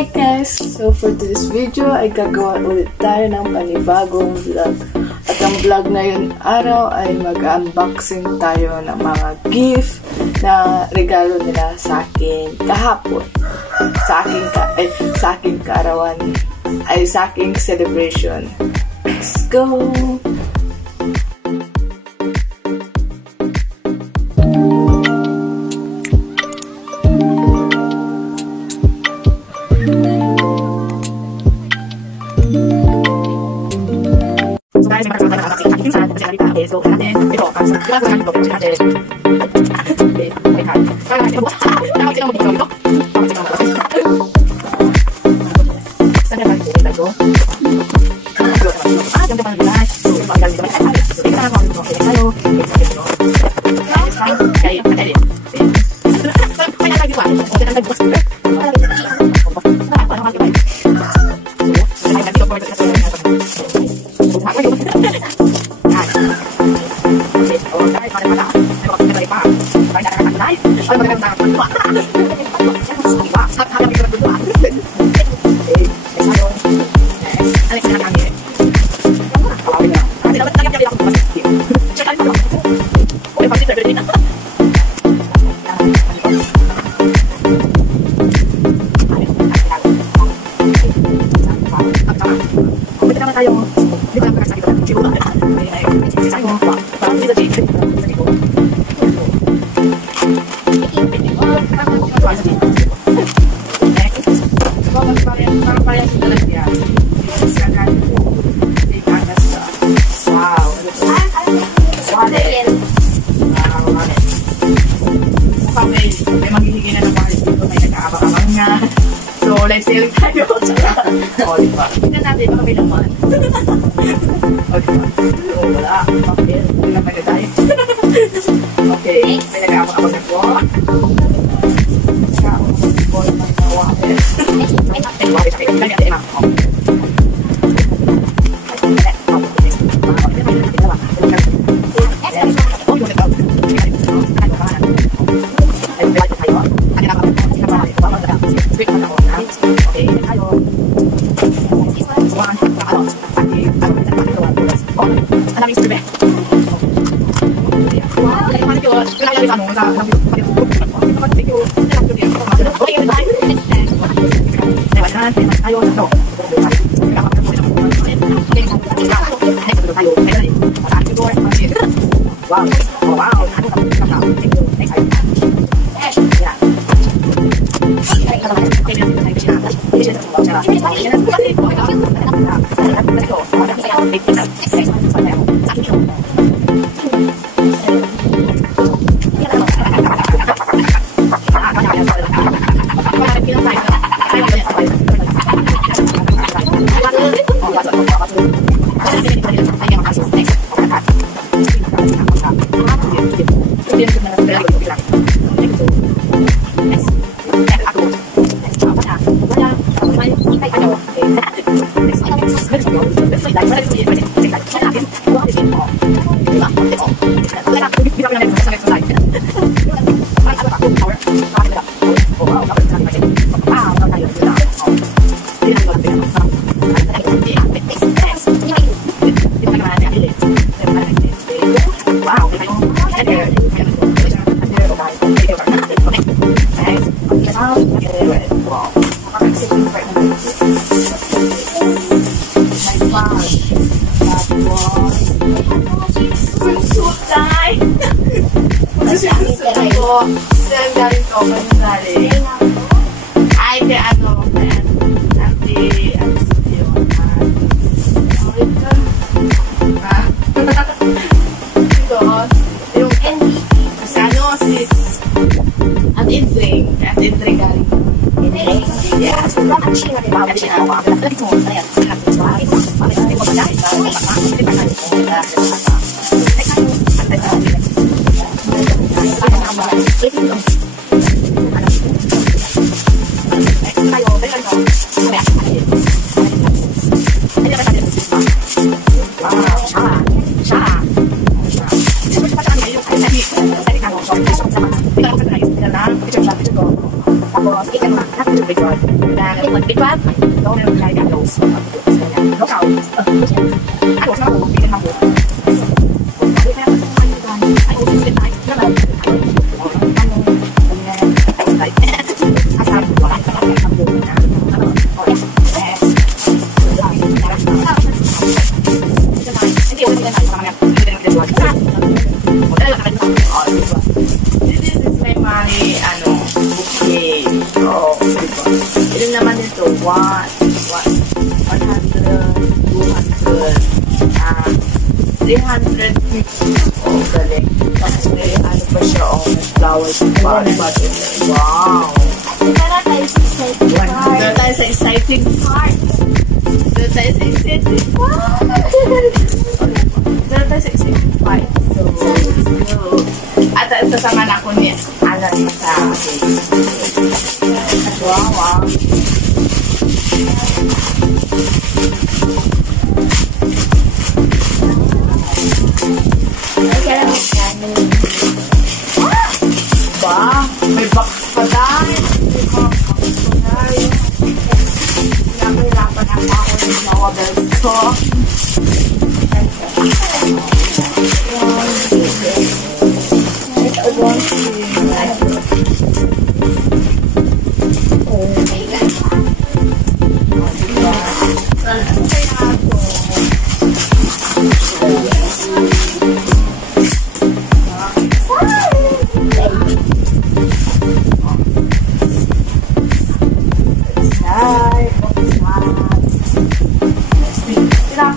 Hi guys! So for this video ay gagawa ulit tayo ng panibagong vlog. At ang vlog ngayon araw ay mag-unboxing tayo ng mga gift na regalo nila sa akin kahapon. Sa aking kaarawan ay sa aking celebration. Let's go! Guys, may mga kasi minsan kasi nakita natin so natin ito kasi ginagawa natin ito kasi natin may card kaya natin nakakita mo dito ito sana ba ito ito ganda pa nila so ito ang galing dito so ito na ako ito okay tayo it's fine kaya edit kaya lagi pa okay na lagi may maghihigay na ng mga dito, may nag-aabang-abang nga. So, live selling tayo. O, diba? Tingnan natin, baka may naman. O, diba? So, wala. Papel. Hindi na pwede tayo. Okay. May nag-aabang-abang na po. Nag-aabang-abang po. May wow. Oh, wow. Wow! Doon tayo sa exciting part. Doon tayo sa exciting part. Doon tayo sa exciting part. So, at sasama na ako ni Alan sa wow, wow. Ba? May box pa dahil. May box pa dahil. Nahirapan ako ng mga bells ko.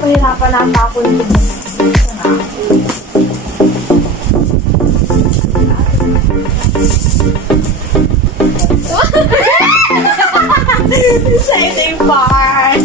Hirapan na ako nito. Exciting part!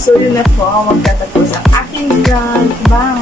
So, yun na po, magtatapos ang aking vlog. Bye!